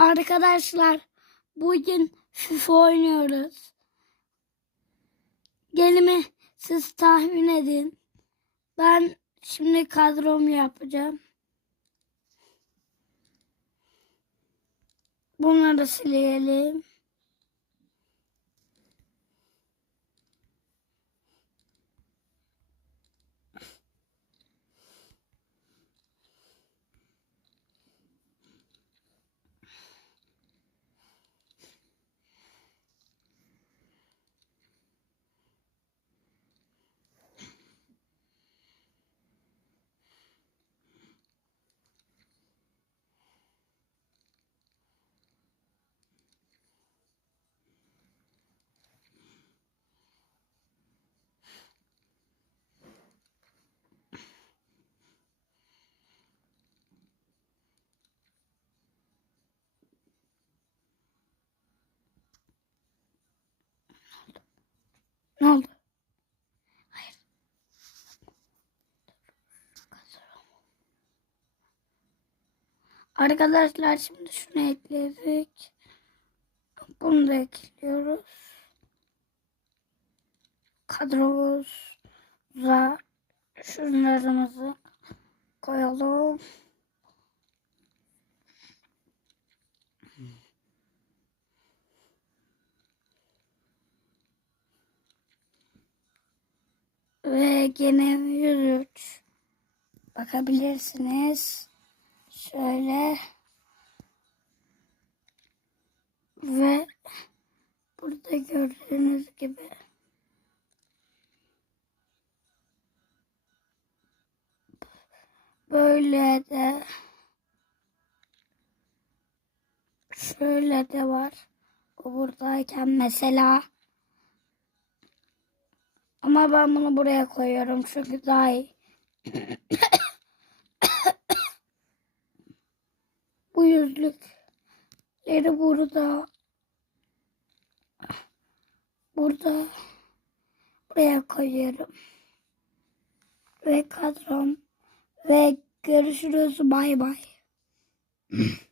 Arkadaşlar bugün FIFA oynuyoruz. Gelimi siz tahmin edin. Ben şimdi kadromu yapacağım. Bunları sileyelim. Arkadaşlar şimdi şunu ekledik. Bunu da ekliyoruz. Kadromuza şunlarımızı koyalım. Ve gene 103 bakabilirsiniz. Şöyle ve burada gördüğünüz gibi böyle de şöyle de var. O buradayken mesela ama ben bunu buraya koyuyorum çünkü daha iyi. Bu yüzlükleri burada. Burada. Buraya koyuyorum. Ve kadrom. Ve görüşürüz. Bay bay.